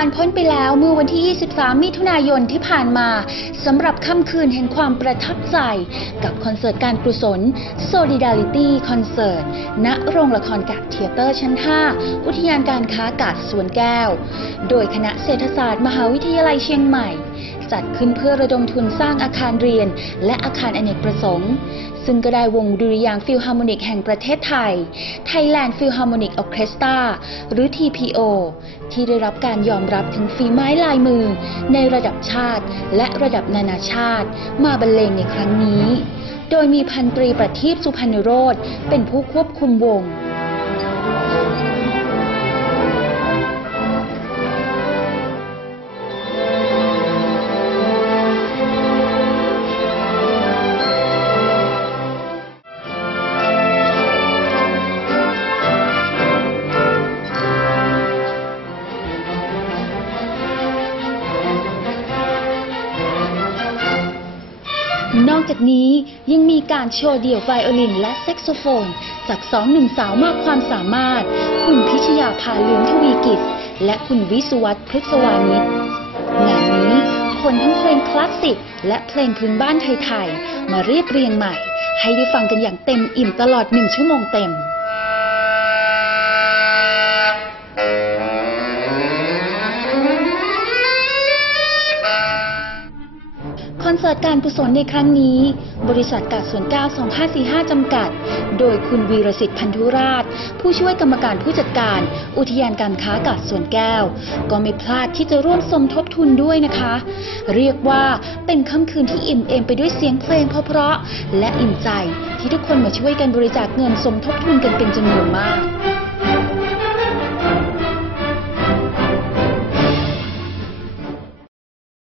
านพ้นไปแล้วเมื่อวันที่ 23 มิถุนายนที่ผ่านมาสำหรับค่ำคืนแห่งความประทับใจ กับคอนเสิร์ตการกุศล Solidarity Concert ณโรงละครกาดเทียเตอร์ชั้น 5 อุทยานการค้ากาดสวนแก้ว โดยคณะเศรษฐศาสตร์มหาวิทยาลัยเชียงใหม่ จัดขึ้นเพื่อระดมทุนสร้างอาคารเรียน และอาคารอเนกประสงค์ ซึ่งก็ได้วงดุริยางฟิลฮาร์โมนิกแห่งประเทศไทย Thailand Philharmonic Orchestra หรือ TPO ที่ได้รับการยอมรับถึงฝีไม้ลายมือ ในระดับชาติและระดับนานาชาติ มาบรรเลงในครั้งนี้ โดยมีพันตรีประทีปสุพรรณโรธเป็นผู้ควบคุมวง นอกจากนี้ยังมีการโชว์เดี่ยวไวโอลินและแซกโซโฟน จากสองหนุ่มสาวมากความสามารถ คุณพิชยาภาเหลืองทวีกิจ และคุณวิสุวัตพฤกษวานิชงานนี้คนทั้งเพลงคลาสสิกและเพลงพื้นบ้านไทยๆมาเรียบเรียงใหม่ ให้ได้ฟังกันอย่างเต็มอิ่มตลอดหนึ่งชั่วโมงเต็ม อนเสิร์ตการกุศลในครั้งนี้ บริษัทกาดสวนก้าว2545 จำกัด โดยคุณวีรสิทธิ์พันธุราช ผู้ช่วยกรรมการผู้จัดการ อุทยานการค้ากาดสวนแก้ว ก็ไม่พลาดที่จะร่วมสมทบทุนด้วยนะคะ เรียกว่าเป็นค่ำคืนที่อิ่มเอมไปด้วยเสียงเพลงเพราะๆและอิ่มใจที่ทุกคนมาช่วยกันบริจาคเงินสมทบทุนกันเป็นจำนวนมาก